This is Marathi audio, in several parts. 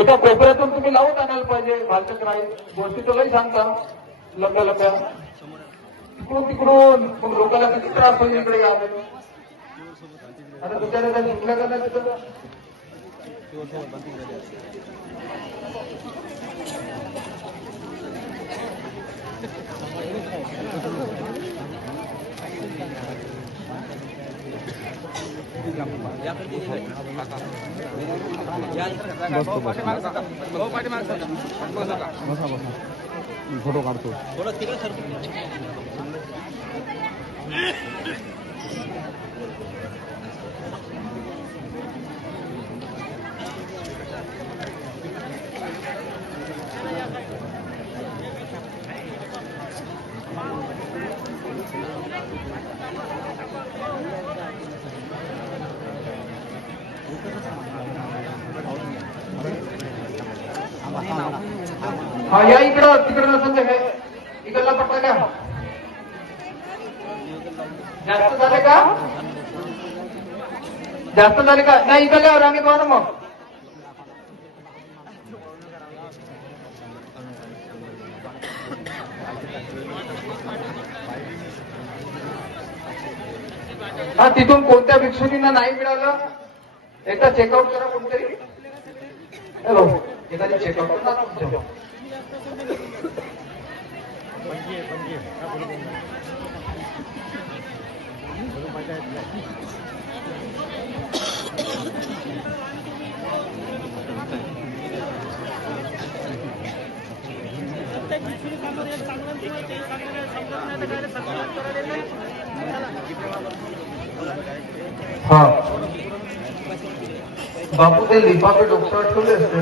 एका कोपऱ्यातून तुम्ही लावून आणायला पाहिजे. भाषक राहील गोष्टी तर लई सांगता लंब्या लंब्या तिकडून तिकडून मग लोकांना किती त्रास होईल इकडे यावं. आता तुमच्याकडे काही शिकल्या का नाही तिथं? फोटो काढतो. हा या इकडं तिकडं नसेल हे इकडला पट्टा का जास्त झाले का? जास्त झाले का? नाही इकडल्यावर रांगेत व्हा ना मग. हा तिथून कोणत्या भिक्षुनींना नाही मिळालं एकदा चेकआउट करा कोणतरी. हॅलो एखादी चेकआउट करा तुमच्या. हा बापू ते लिफाफे डोक्यावर ठेवले असते.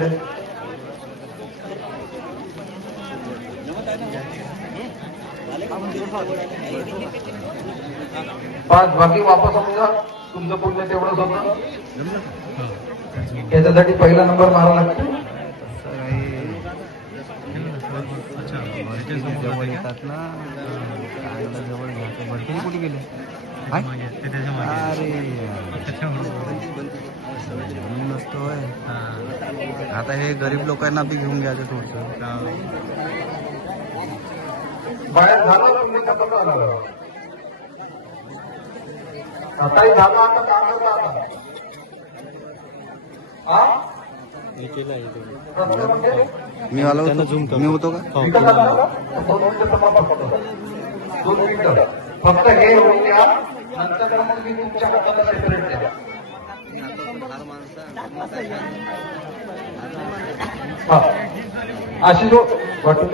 पाच बाकी वापस समजा तुमचं पुण्य तेवढंच होतं. याच्यासाठी पहिला नंबर मारा लागतो. जवळ येतात ना जवळ घ्यायचं भरपूर कुठे गेले. अरे नसतोय आता हे गरीब लोकांना बी घेऊन घ्यायचं थोडस. बाहेर झालं आताही झालं आता काम करता आता. मी आलो होतो मी होतो का? 2 मिनिटं फक्त हे होऊन द्या नंतर मग मी तुमच्या हाताला सेपरेट द्या. हा अशी जो वाटून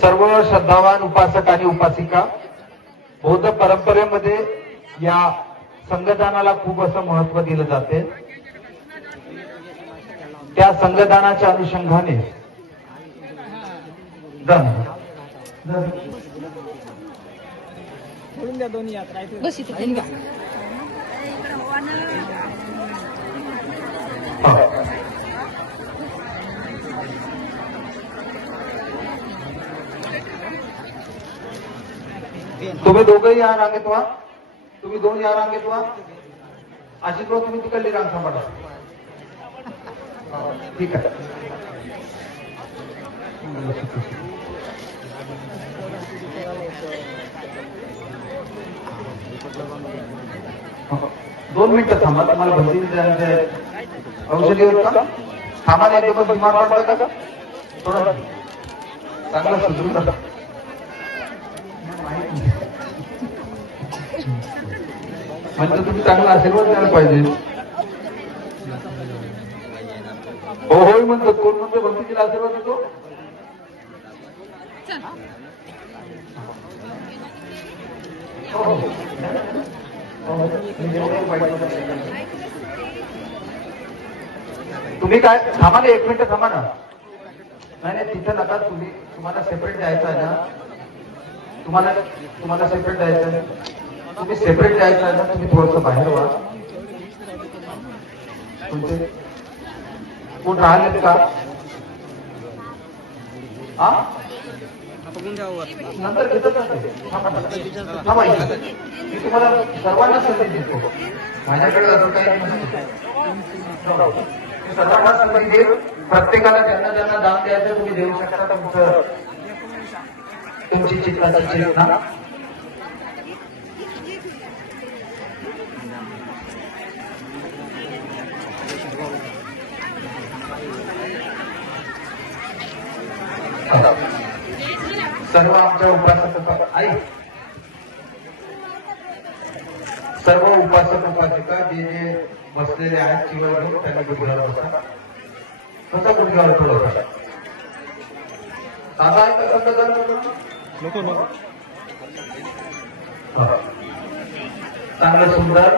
सर्व श्रद्धावान उपासक आणि उपासिका बौद्ध परंपरेमध्ये या संघदानाला खूप असं महत्व दिलं जाते. त्या संघदानाच्या अनुषंगाने तुम्ही दोघंही या रांगेत व्हा. तुम्ही दोन या रांगेत व्हा. अजित भाऊ तुम्ही तिकडली रांग सांभाळा. ठीक आहे. दोन मिनिटं थांबा. तुम्हाला बंदी औषधी होत का? थांबा नाही तो बिमार पडता का? थोडं चांगलं सुधरून टाका. म्हणजे तुम्ही चांगला आशीर्वाद द्यायला पाहिजे. हो होय म्हणतात. कोण म्हणतो भक्तीला आशीर्वाद देतो? तुम्ही काय थांबा ना 1 मिनिट थांबा ना. नाही तिथं नका. तुम्हाला सेपरेट द्यायचं आहे ना. तुम्हाला सेपरेट द्यायचं आहे. तुम्ही सेपरेट द्यायचं आहे ना. तुम्ही थोडंसं बाहेर व्हा. कोण राहिलेत का? हा नंतर घेतच असते. थांबा इथे. मी तुम्हाला सर्वांना संधी देतो. माझ्याकडे असं काही नसतं. मी सर्वांना संधी देईल. प्रत्येकाला ज्यांना ज्यांना दान द्यायचं तुम्ही देऊ शकता. तुमची चित्राचा चिन्ह सर्व आमच्या उपासक सर्व उपासक उपासिका जे जे बसलेले आहेत चिवर घेऊन त्यांना गुडघ्यावर बसा. कसा गुडघ्यावर ठेवला साधा आहे का कसं झालं चांगलं सुंदर